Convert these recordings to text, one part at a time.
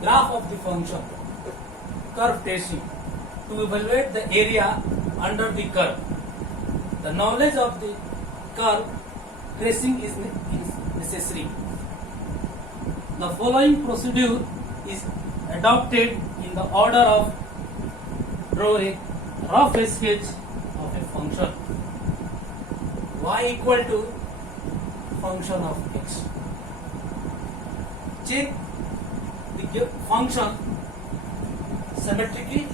graph of the function, curve tracing, to evaluate the area under the curve. The knowledge of the curve tracing is necessary. The following procedure is adopted in the order of draw a rough sketch of a function y equal to function of x. Check the function symmetrically.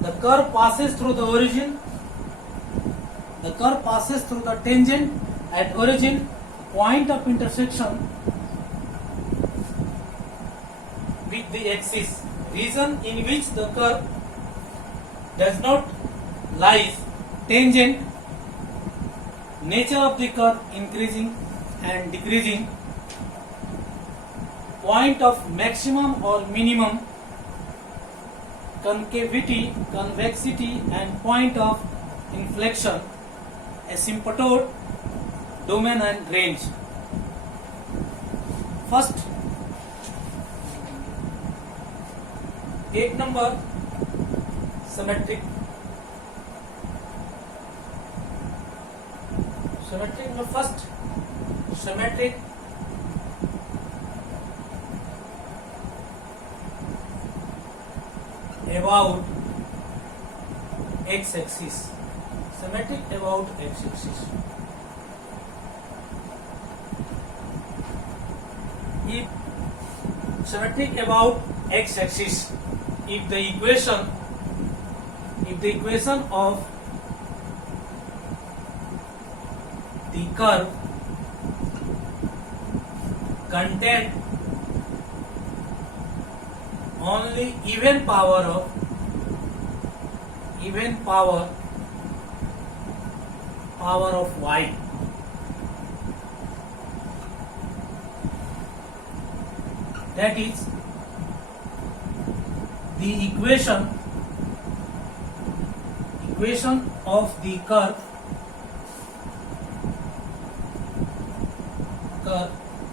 The curve passes through the origin. The curve passes through the tangent at origin, point of intersection with the axis. Region in which the curve does not lies tangent. Nature of the curve increasing and decreasing. Point of maximum or minimum. Concavity, convexity and point of inflection. Asymptote, domain and range. First, एक number symmetric में first symmetric about x axis. Symmetric about x-axis. If symmetric about x-axis, if the equation of the curve contain only even power of y, that is the equation of the curve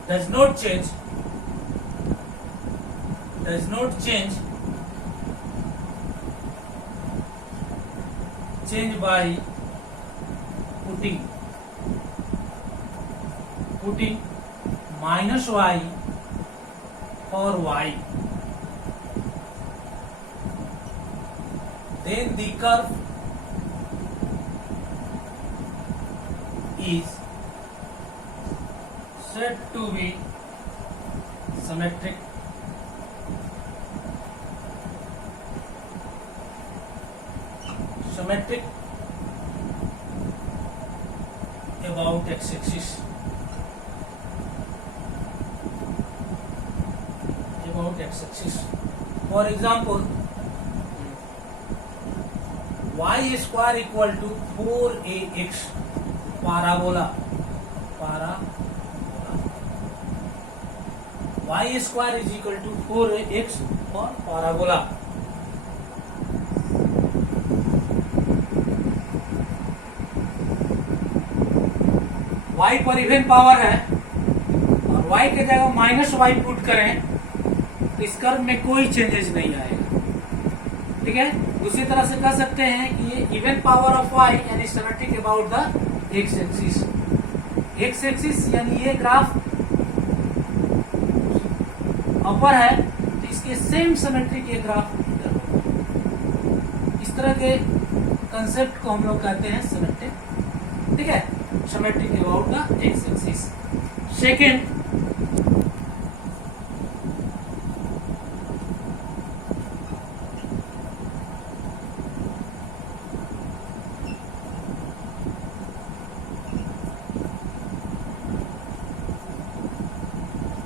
does not change by putting minus y for y, then the curve is said to be symmetric. About x-axis. For example, y square equal to 4ax parabola. Y square is equal to 4ax for parabola. y पर even power है और y के जगह minus Y put करें तो इस curve में कोई चेंजेस नहीं आएगा. ठीक है. दूसरी तरह से कह सकते हैं कि ये इवन पावर ऑफ y यानी symmetric about the x axis. X axis यानी ये ग्राफ अपर है तो इसके सेम सिमेट्रिक ये ग्राफ. इस तरह के कंसेप्ट को हम लोग कहते हैं सिमेट्रिक. ठीक है. Symmetric about the x-axis. Second,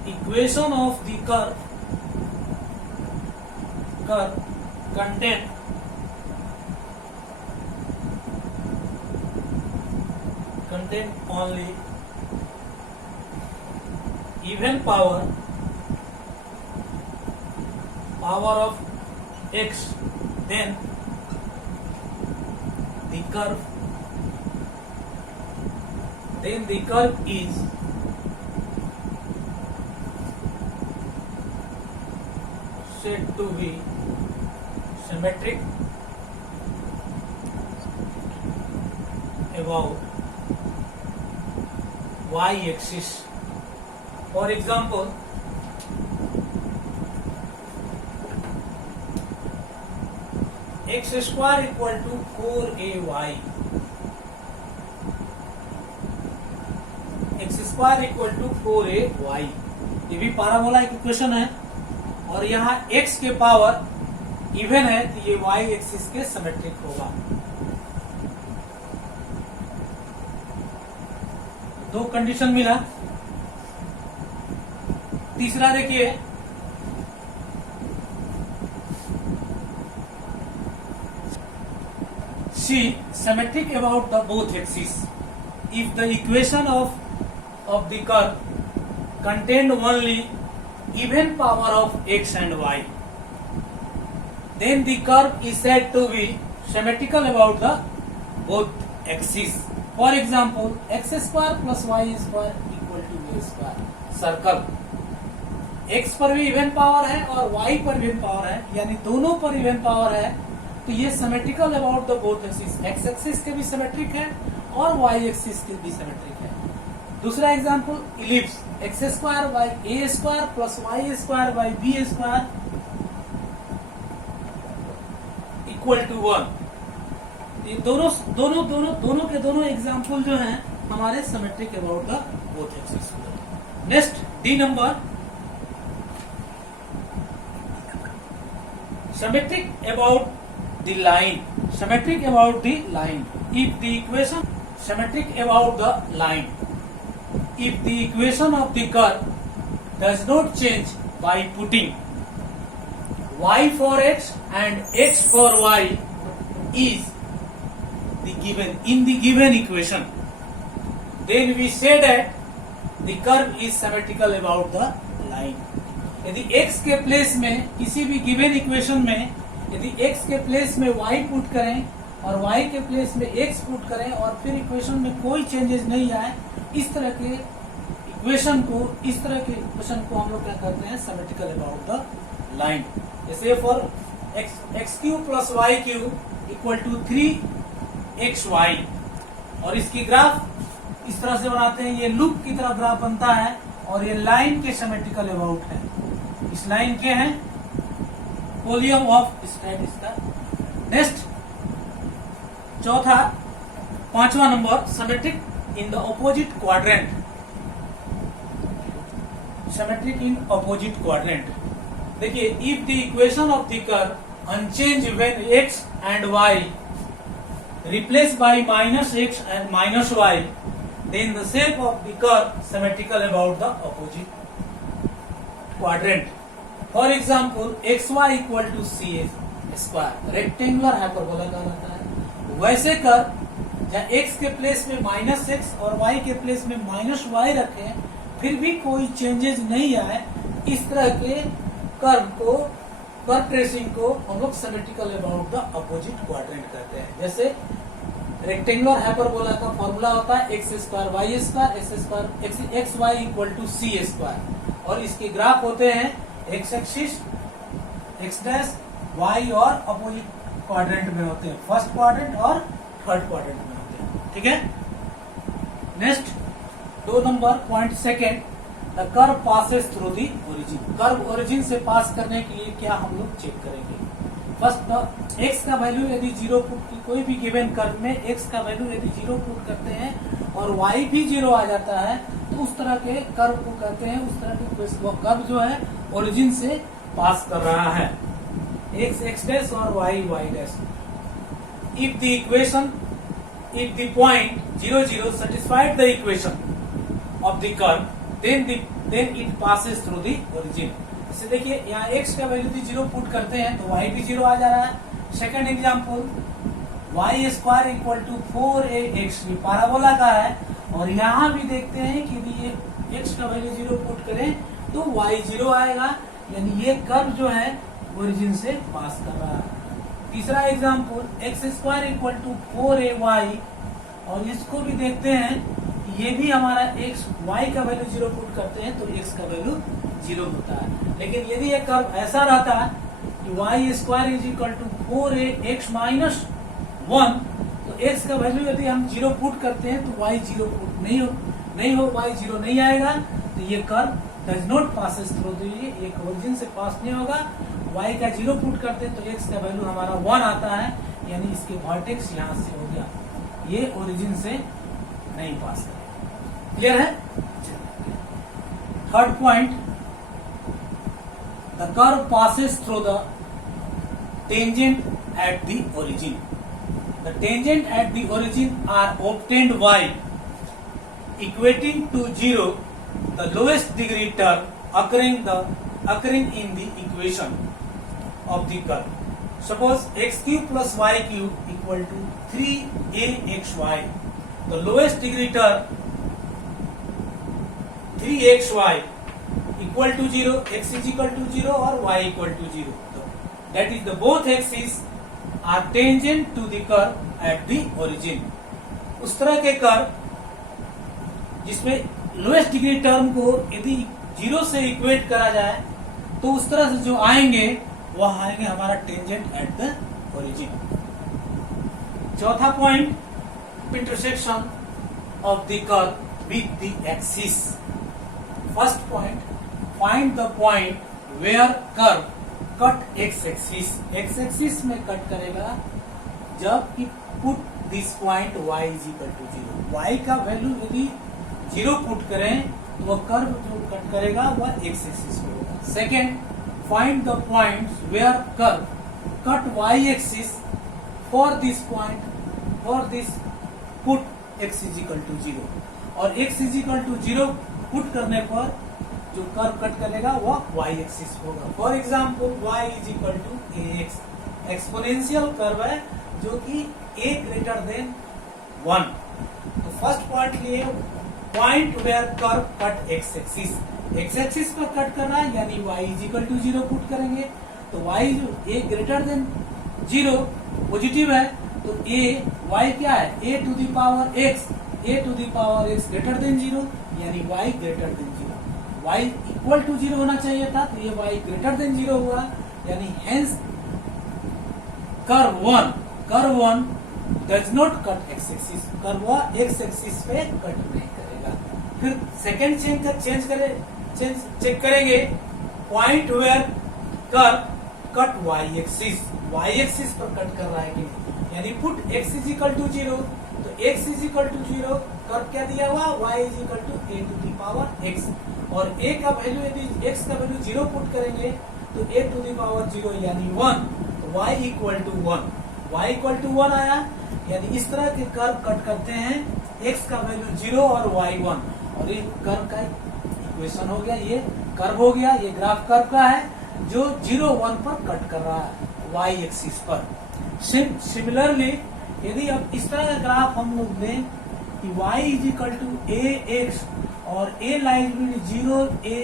equation of the curve contain only even power of x, then the curve is said to be symmetric about y-axis. For example, x square equal to 4ay, x square equal to 4ay, ये भी parabola equation है और यहाँ x के power even है तो ये y axis के सिमेट्रिक होगा। दो कंडीशन मिला। तीसरा देखिए, C symmetric about the both axes if the equation of the curve contained only even power of x and y, then the curve is said to be symmetrical about the both axes. For example, x square plus y square equal to a square. Circle x पर भी even power है और y पर भी even power है, यानी दोनों पर इवन पावर है, तो ये symmetrical about the both axis, x axis के भी सिमेट्रिक है और y एक्सिस के भी सिमेट्रिक है। दूसरा example, ellipse x square by a square plus y square by b square equal to 1। ये दोनों के दोनों एग्जांपल जो हैं हमारे symmetric about the both axis. Next the number, symmetric about the line, symmetric about the line if the equation symmetric about the line if the equation of the curve does not change by putting y for x and x for y is the given in the given equation, then we say that the curve is symmetrical about the line. यदि x के place में किसी भी given equation में यदि x के place में y put करें और y के प्लेस में x पुट करें और फिर इक्वेशन में कोई चेंजेस नहीं आए, इस तरह के इक्वेशन को हम लोग क्या करते हैं, सिमेट्रिकल अबाउट द लाइन। जैसे for x cube plus y cube equal to 3xy, और इसकी ग्राफ इस तरह से बनाते हैं, ये लूप की तरह ग्राफ बनता है और ये लाइन के सिमेट्रिकल अबाउट है। इस लाइन के हैं वॉल्यूम ऑफ स्टैटिस्टिक्स। नेक्स्ट चौथा, पांचवा number, symmetric in the opposite quadrant, symmetric in opposite quadrant। देखिए, if the equation of the curve unchanged when x and y replaced by minus x and minus y, then the shape of the curve symmetrical about the opposite quadrant। For example, xy equal to c square, rectangular hyperbola कहलाता है। वैसे curve जहाँ x के place में minus x और y के place में minus Y रखें फिर भी कोई चेंजेस नहीं आए, इस तरह के कर्व ट्रेसिंग को हम लोग symmetrical about the opposite quadrant कहते हैं। जैसे रेक्टेंगुलर हाइपरबोला का फॉर्मूला होता है x square y square x y equal to c square, और इसके ग्राफ होते हैं x axis, x dash, y और अपोजिट क्वाड्रेंट में होते हैं, फर्स्ट क्वाड्रेंट और थर्ड क्वाड्रेंट में होते हैं। ठीक है। Next 2 number point second, the curve passes through the origin. Curve origin से पास करने के लिए क्या हम लोग चेक करेंगे? फर्स्ट, एक्स का वैल्यू यदि 0 पुट की कोई भी गिवन कर्व में एक्स का वैल्यू यदि 0 पुट करते हैं और वाई भी 0 आ जाता है तो उस तरह के कर्व को कहते हैं, उस तरह के वो कर्व जो है ओरिजिन से पास कर रहा है, एक्स एक्स डैश और y y dash. If the point 0 0 satisfied the equation of the curve, then it passes through the origin। इसे देखिए, यहाँ x का वैल्यू भी 0 पुट करते हैं तो y भी 0 आ जा रहा है। Second example, y square equal to 4ax, ये पैराबोला का है, और यहाँ भी देखते हैं कि यदि ये x का वैल्यू 0 पुट करें तो y 0 आएगा, यानी ये कर्व जो है ओरिजिन से पास कर रहा है। तीसरा example, x square equal to 4ay, और इसको भी देखते हैं कि ये भी हमारा x y का वैल्यू 0 पुट करते हैं तो x का वैल्यू 0 होता है। लेकिन यदि ये कर्व ऐसा रहता है कि y square is equal to 4ax minus 1, तो x का वैल्यू यदि हम 0 पुट करते हैं तो y 0 पुट नहीं हो y 0 नहीं आएगा, तो ये curve does not passes through, तो ये ओरिजिन से पास नहीं होगा। y का 0 पुट करते हैं तो x का वैल्यू हमारा 1 आता है, यानी इसके वर्टेक्स यहां से हो गया, ये ओरिजिन से नहीं पास करेगा। क्लियर है? Third point, the curve passes through the tangent at the origin. The tangent at the origin are obtained by equating to 0 the lowest degree term occurring in the equation of the curve. Suppose x cube plus y cube equal to 3axy. The lowest degree term 3xy equal to 0, x is equal to 0 or y equal to 0. That is the both axes are tangent to the curve at the origin. उस तरह के curve जिसमें lowest degree term को यदि 0 से equate करा जाए तो उस तरह से जो आएंगे वह आएंगे हमारा टेंजेंट एट द ओरिजिन। चौथा point, intersection of the curve with the axis. First point, find the point where curve cut x axis में कट करेगा जब कि put this point y is equal to 0। y का value यदि 0 put करें तो वह कर्व जो कट करेगा वह एक्स एक्सिस में होगा। Second, find the point where curve cut y axis for this point for this put x is equal to 0, और x is equal to 0 put करने पर जो कर्व कट करेगा वह y एक्सिस होगा। For example y is equal to ax, exponential curve है जो कि a ग्रेटर देन 1। तो फर्स्ट पॉइंट लिए point where curve cut x axis पर कट कर रहा है, यानी y is equal to 0 put करेंगे तो y जो a ग्रेटर देन 0 पॉजिटिव है तो y क्या है, a to the power x greater than 0, यानी y greater than 0। y equal to 0 होना चाहिए था तो ये y ग्रेटर देन 0 हुआ, यानी hence curve 1 does not cut x axis, curve x axis पे कट नहीं करेगा। फिर सेकंड चेक करेंगे point where curve cut y axis पर कट कर रहा है कि नहीं, यानी put x is equal to 0, तो x is equal to 0 curve क्या दिया हुआ, y is equal to a to the power x, और a का वैल्यू यदि x का वैल्यू 0 पुट करेंगे तो a टू द पावर 0 यानी 1, तो y इक्वल टू 1 आया। यानी इस तरह के कर्व कट करते हैं, x का वैल्यू 0 और y 1, और ये कर्व का इक्वेशन हो गया, ये कर्व हो गया, ये ग्राफ कर्व का है जो 0 1 पर कट कर रहा है y एक्सिस पर। सिमिलरली यदि अब इस तरह का ग्राफ हम लोग दें कि y is equal to ax और a लाइज बिटवीन 0 a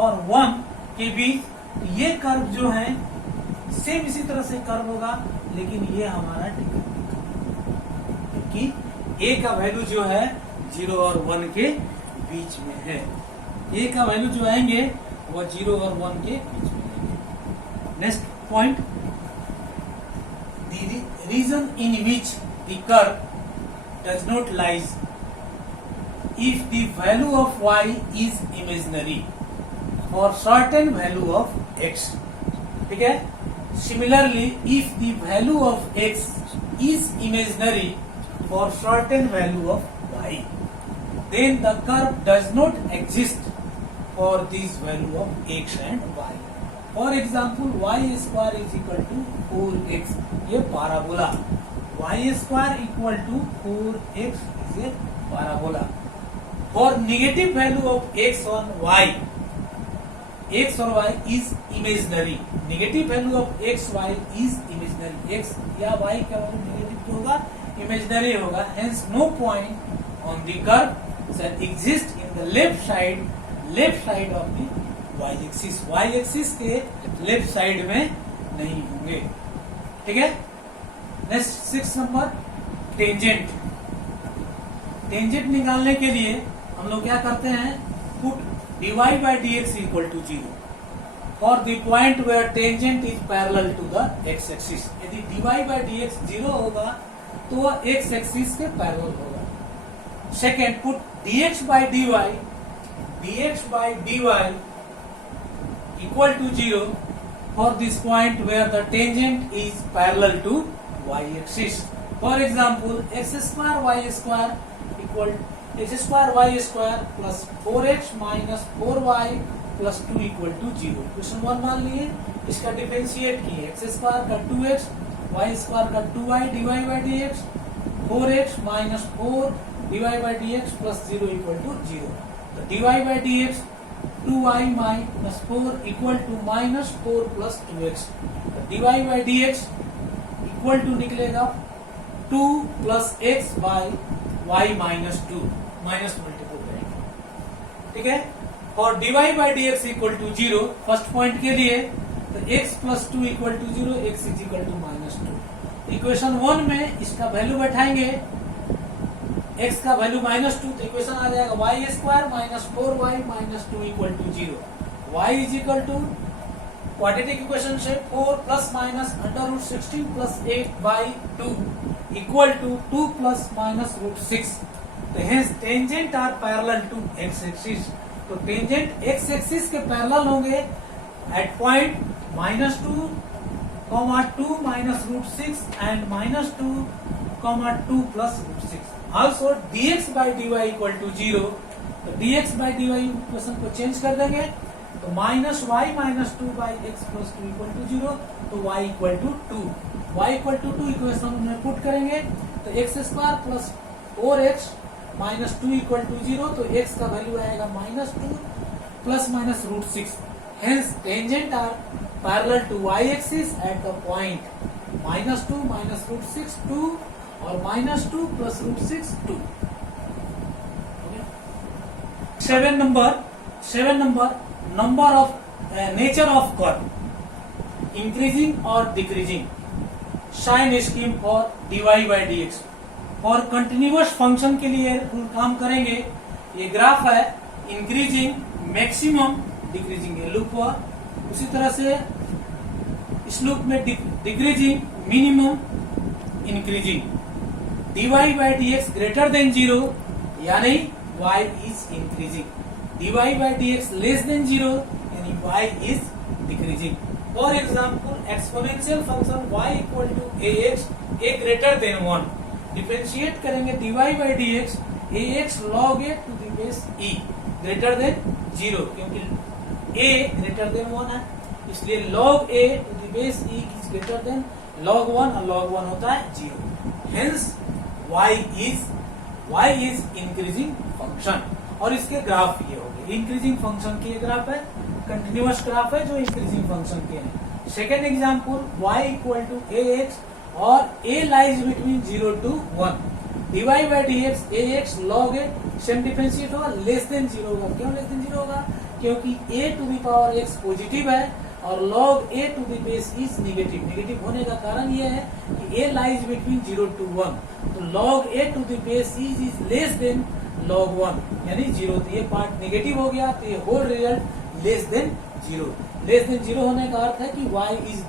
और 1 के बीच, ये कर्व जो है सेम इसी तरह से कर्व होगा, लेकिन ये हमारा कि a का वैल्यू जो है 0 और 1 के बीच में है, a का वैल्यू जो आएंगे वो 0 और 1 के बीच में आएंगे। Next point, the region in which the curve does not lies if the value of y is imaginary for certain value of x, ठीक है। Similarly, if the value of x is imaginary for certain value of y, then the curve does not exist for this value of x and y. For example, y square is equal to 4x, ये parabola, y square equal to 4x is a parabola. For negative value of x or y is imaginary. Negative value of x, y is imaginary. x या y का value negative होगा, imaginary होगा. Hence, no point on the curve shall exist in the left side of the y axis. Y axis के left side में नहीं होंगे, ठीक है। Next 6 number, tangent. टेंजेंट निकालने के लिए हम लोग क्या करते हैं, put dy by dx equal to 0। for the point where tangent is parallel to the x axis. यदि dy by dx 0 होगा तो वह x axis के पैरेलल होगा. Second, put dx by dy equal to 0 for this point where the tangent is parallel to y axis. For example, x square y square equal x square y square plus 4x minus 4y plus 2 equal to 0. Question 1 मान लिए, इसका differentiate किए, x square का 2x, y square का 2y dy by dx, 4x minus 4 dy by dx plus 0 equal to 0. तो dy by dx 2y minus 4 equal to minus 4 plus 2x. तो dy by dx equal to निकलेगा 2 plus x by y minus 2, minus multiple करेंगे. ठीक है. और dy by dx equal to 0 first point के लिए, तो x plus 2 equal to 0, x is equal to minus 2. Equation 1 में इसका वैल्यू बैठाएंगे, x का वैल्यू minus 2, तो इक्वेशन आ जाएगा y square minus 4y minus 2 equal to 0. y is equal to quadratic equation से 4 plus minus under root 16 plus 8 by 2 equal to 2 plus minus root 6. तो hence tangent are parallel to x axis. तो tangent x axis के parallel होंगे eight point -2, 2 minus root 6 and -2, 2 plus root 6. Also dx by dy equal to 0. तो dx by dy equation को change कर देंगे, तो minus y minus 2 by x plus 2 equal to 0. तो y equal to 2. y equal to 2 equation में put करेंगे, तो x square plus 4x minus 2 equal to 0. तो x का वैल्यू आएगा -2 plus minus root 6. Hence tangent are parallel to y axis at the point -2 minus root 6 2 और -2 plus root 6 2. Okay. 7 number number of nature of curve, increasing or decreasing. Sign scheme for dy by dx. और continuous function के लिए rule काम करेंगे. ये graph है increasing, maximum, decreasing, ये loop हुआ. उसी तरह से इस लूप में decreasing, minimum, increasing. dy by dx greater than 0 यानी y is increasing. dy by dx less than 0 यानी y is decreasing. For example exponential function y equal to ax, a greater than 1. Differentiate करेंगे dy by dx, ax log a to the base e greater than 0, क्योंकि a greater than 1 है, इसलिए log a to the base e is greater than log 1 और log 1 होता है 0. Hence y is increasing function. और इसके graph ये हो गए, इंक्रीजिंग फंक्शन के ग्राफ है, कंटिन्यूअस ग्राफ है जो इंक्रीजिंग फंक्शन के हैं. Second example y equal to ax और a lies between 0 to 1. dy by dx ax log a same differentiate होगा, लेस देन 0 होगा. क्यों लेस देन 0 होगा? क्योंकि a to the power x positive है और log a to the base is negative. Negative होने का कारण यह है कि a लाइज बिटवीन 0 to 1. तो log a to the base is less than log 1 यानी 0. तो ये पार्ट नेगेटिव हो गया, तो ये whole result less than 0. Less than 0 होने का अर्थ है कि y इज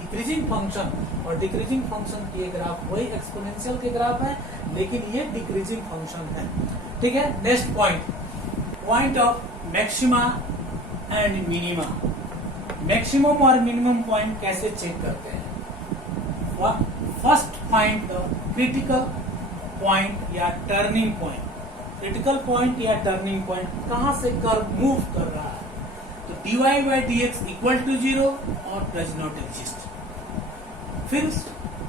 डिक्रीजिंग फंक्शन, और डिक्रीजिंग फंक्शन की ग्राफ वही एक्सपोनेंशियल के ग्राफ है, लेकिन ये डिक्रीजिंग फंक्शन है. ठीक है. Next point of maxima and minima. Maximum और मिनिमम पॉइंट कैसे चेक करते हैं? First find the critical point या टर्निंग पॉइंट. क्रिटिकल पॉइंट या टर्निंग पॉइंट कहां से कर्व मूव कर रहा है. तो dy by dx equal to 0 और डज नॉट एग्जिस्ट. फिर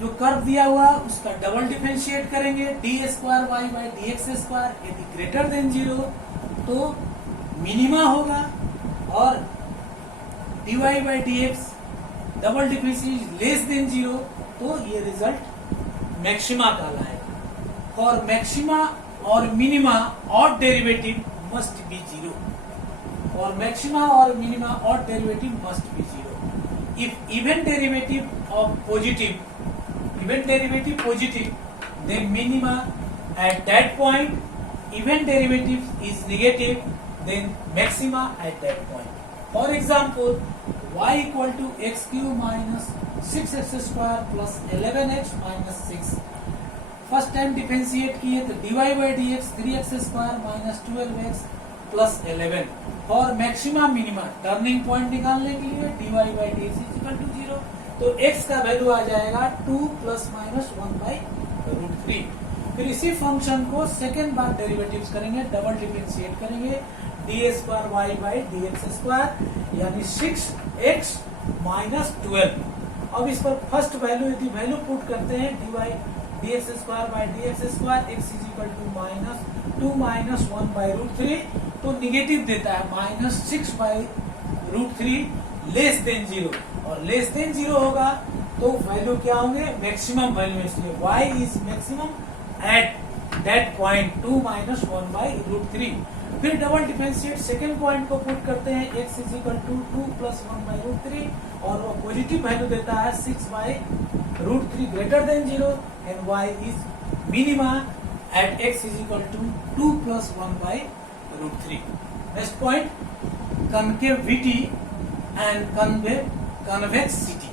जो कर्व दिया हुआ उसका डबल डिफरेंशिएट करेंगे, d square y by D x square. यदि ग्रेटर देन 0 तो मिनिमा होगा, और dy by dx double differentiate less than 0 तो ये रिजल्ट मैक्सिमा कहलाएगा. फॉर मैक्सिमा और मिनिमा odd derivative must be 0. For maxima or minima odd derivative must be 0. If even derivative positive, then minima at that point. Even derivative is negative, then maxima at that point. For example, y equal to x cube minus 6x square plus 11x minus 6। First time differentiate किए तो dy by D x 3x square minus 12x plus 11। और maxima minima turning point निकालने के लिए dy by D x equal to 0, तो x का value आ जाएगा 2 plus minus 1 by root 3। फिर इसी फंक्शन को सेकेंड बार डेरिवेटिव्स करेंगे, डबल डिफरेंशिएट करेंगे, d square y by D x square यानी 6x माइनस 12। अब इस पर फर्स्ट वैल्यू यदि वैल्यू पुट करते हैं d y d x square by D x square x is equal to minus 2 minus 1 by root 3, तो negative देता है minus 6 by root 3 less than 0, और लेस देन 0 होगा तो वैल्यू क्या होंगे, मैक्सिमम वैल्यू, इसलिए y is maximum at that point 2 minus 1 by root 3। फिर डबल डिफरेंशिएट सेकेंड पॉइंट को पुट करते हैं x is equal to 2 plus 1 by root 3, और वो पॉजिटिव वैल्यू देता है 6 by root 3 greater than 0 and y is minima at x is equal to 2 plus 1 by root 3। Next point, concavity and convexity.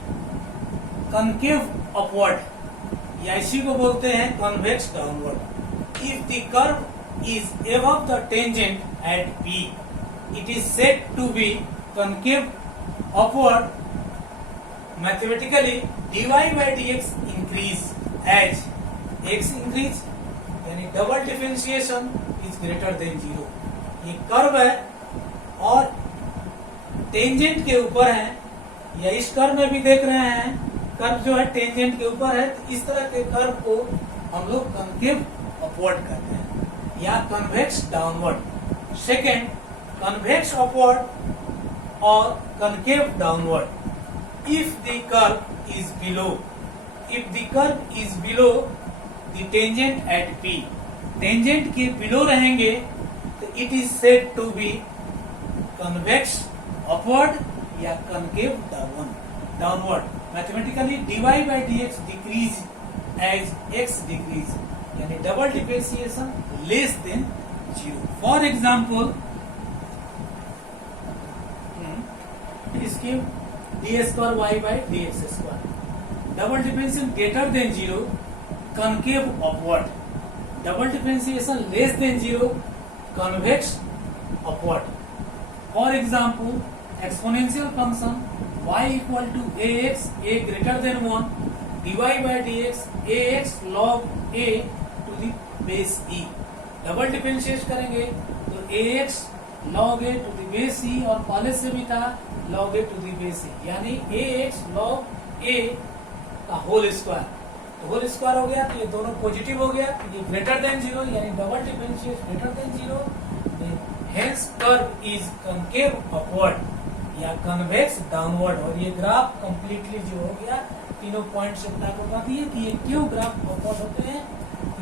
Concave upward या इसी को बोलते हैं convex downward. If the curve is above the tangent at P, it is said to be concave upward. Mathematically, dy by dx increase as x increase, यानी double differentiation is greater than 0। ये curve है और tangent के ऊपर है, या इस curve में भी देख रहे हैं कर्व जो है टेंजेंट के ऊपर है, तो इस तरह के कर्व को हम लोग कनकेव अपवर्ड कहते हैं या convex downward. Second, convex upward और concave downward. If the curve is below, if the curve is below the tangent at P, tangent के बिलो रहेंगे तो it is said to be convex upward या concave downward. Mathematically dy by D x decrease as x decrease, यानी double differentiation less than 0। For example, इसके d square y by D x square, double differentiation greater than 0 concave upward, double differentiation less than 0 convex upward. For example, exponential function y equal to ax, a greater than 1, dy by D x ax log a to the base e। Double differentiate करेंगे तो ax log a to the base e, और पहले से भी था log a to the base e, यानी ax log a का whole square. तो होल स्क्वायर हो गया तो ये दोनों पॉजिटिव हो गया, तो ये ग्रेटर देन 0 यानी double differentiate greater than 0, hence curve is concave upward या कन्वेक्स डाउनवर्ड। और ये ग्राफ कंप्लीटली जो हो गया, तीनों पॉइंट से पता बता दिए कि ये क्यों ग्राफ अपवर्ड होते हैं।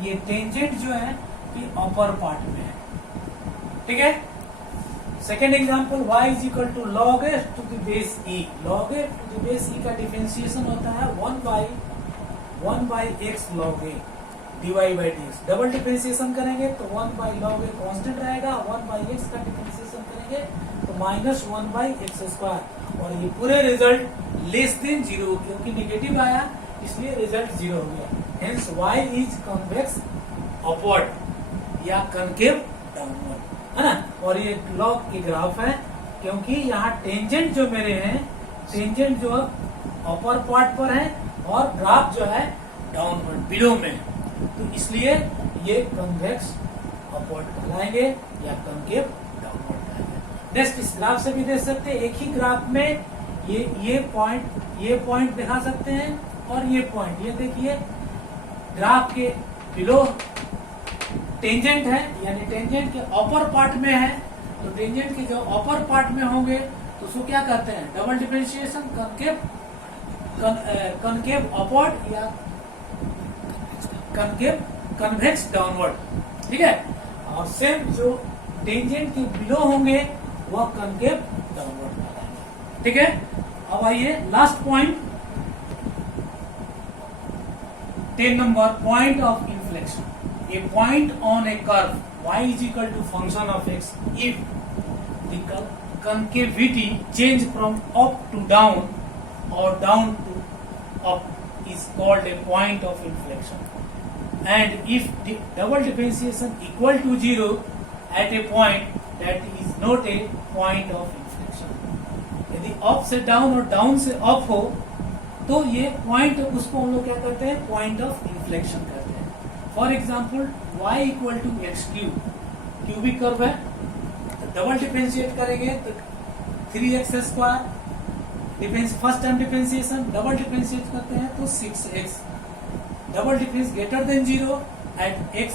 ये टेंजेंट जो है ये अपर पार्ट में है, ठीक है। Second example, y is equal to log a to the base e, log a to the base e का डिफरेंशिएशन होता है 1 by x log a dy by dx। Double differentiation करेंगे तो 1 बाई log a कांस्टेंट रहेगा, 1 by x का differentiation करेंगे तो minus 1 by x square, और ये पूरे रिजल्ट लेस देन 0 क्योंकि नेगेटिव आया इसलिए रिजल्ट 0 हो गया। Hence y is convex upward या कनकेव डाउनवर्ड, है ना। और ये लॉग की ग्राफ है क्योंकि यहाँ टेंजेंट जो मेरे हैं, टेंजेंट जो अपर पार्ट पर है और ग्राफ जो है डाउनवर्ड बिलो में, तो इसलिए ये कन्वेक्स अपवर्ड कहलाएंगे या कनकेव डाउनवर्ड कहलाएंगे। नेक्स्ट, इस ग्राफ से भी देख सकते हैं, एक ही ग्राफ में ये पॉइंट दिखा सकते हैं और ये पॉइंट, ये देखिए ग्राफ के बिलो टेंजेंट है, यानी टेंजेंट के अपर पार्ट में है, तो टेंजेंट के जो अपर पार्ट में होंगे तो उसको क्या कहते हैं, डबल डिफरेंशिएशन कनकेव अपवर्ड या कनकेव कन्वेक्स डाउनवर्ड, ठीक है। और सेम जो टेंजेंट के बिलो होंगे वह कनकेव डाउनवर्ड कहलाएंगे, ठीक है। अब आइए last point, 10 number, point of inflection. A point on a curve y is equal to function of x if the concavity change from up to down or down to up is called a point of inflection. And if the double differentiation equal to 0 at a point, that is not a point of inflection. यदि up से down और down से up हो तो ये point, उसको हम लोग क्या करते हैं, point of inflection करते हैं. For example, y equal to x cube, cubic curve है, डबल डिफरेंशिएट करेंगे तो 3x square, first time differentiation, double differentiate करते हैं तो 6x, double difference greater than 0 at x,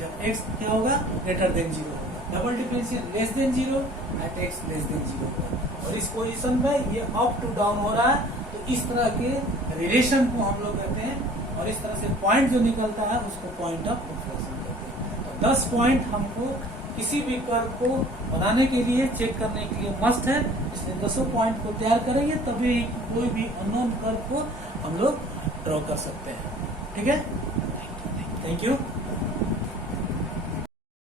जब x क्या होगा, ग्रेटर देन 0 होगा, double differentiate less than 0 at x less than 0 होगा. और इस पोजीशन में ये अप टू डाउन हो रहा है, तो इस तरह के रिलेशन को हम लोग कहते हैं, और इस तरह से पॉइंट जो निकलता है उसको पॉइंट ऑफ इंफ्लेशन कहते हैं. तो 10 पॉइंट हमको किसी भी कर्व को बनाने के लिए, चेक करने के लिए मस्ट है, इसलिए 10 पॉइंट को तैयार करेंगे तभी कोई भी अननोन कर्व को हम लोग ड्रॉ कर सकते हैं. ठीक है, थैंक यू.